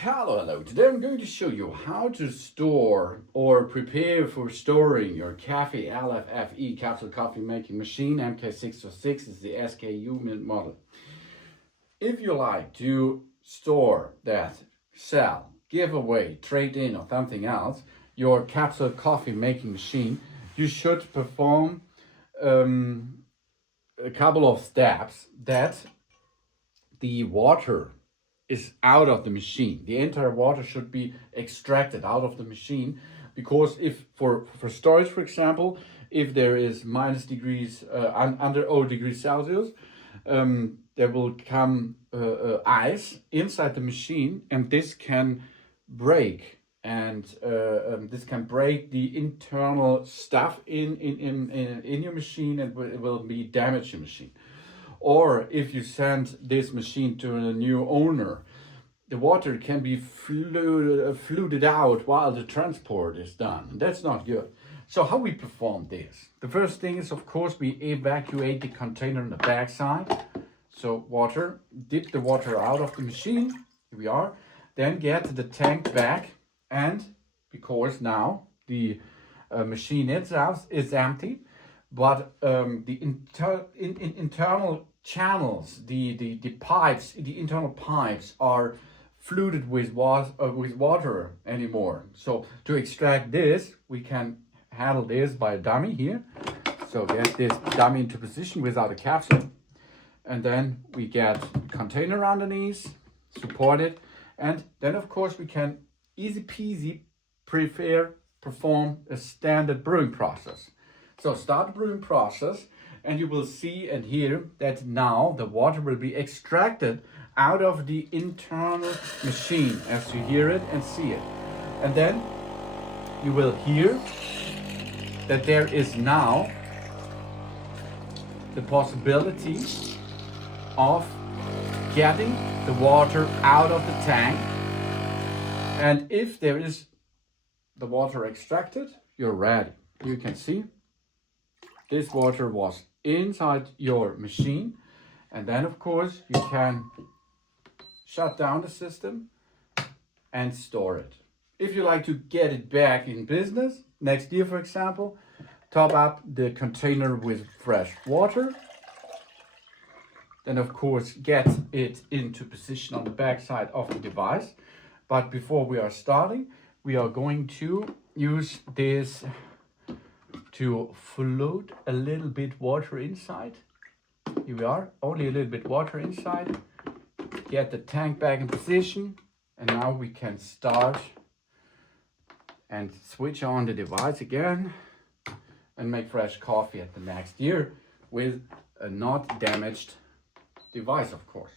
Hello. Today I'm going to show you how to store or prepare for storing your Cafelffe LFFE capsule coffee making machine. MK606 is the SKU model. If you like to store that, sell, give away, trade in or something else, your capsule coffee making machine, you should perform a couple of steps that the water is out of the machine. The entire water should be extracted out of the machine, because if for storage, for example, if there is minus degrees under 0 degrees Celsius, there will come ice inside the machine, and this can break, and this can break the internal stuff in your machine, and it will be damage your machine. Or if you send this machine to a new owner, the water can be fluted out while the transport is done. That's not good. So how we perform this? The first thing is, of course, we evacuate the container on the back side. So water, dip the water out of the machine. Here we are. Then get the tank back, and because now the machine itself is empty, but the internal channels, the pipes, the internal pipes are fluted with water anymore. So to extract this, we can handle this by a dummy here. So get this dummy into position without a capsule, and then we get a container underneath, support it, and then of course we can easy peasy perform a standard brewing process. So start the brewing process, and you will see and hear that now the water will be extracted out of the internal machine as you hear it and see it. And then you will hear that there is now the possibility of getting the water out of the tank. And if there is the water extracted, you're ready. You can see this water was inside your machine, and then of course you can shut down the system and store it. If you like to get it back in business next year, for example, top up the container with fresh water. Then of course get it into position on the back side of the device. But before we are starting, we are going to use this to float a little bit water inside. Here we are, only a little bit water inside. Get the tank back in position, and now we can start and switch on the device again and make fresh coffee at the next year with a not damaged device, of course.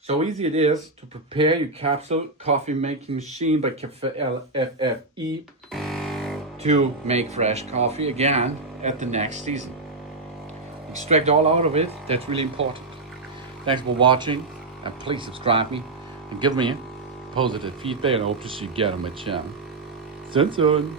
So easy it is to prepare your capsule coffee making machine by Cafelffe to make fresh coffee again at the next season. Extract all out of it, that's really important. Thanks for watching, and please subscribe me and give me positive feedback, and I hope to see you again on my channel. Soon.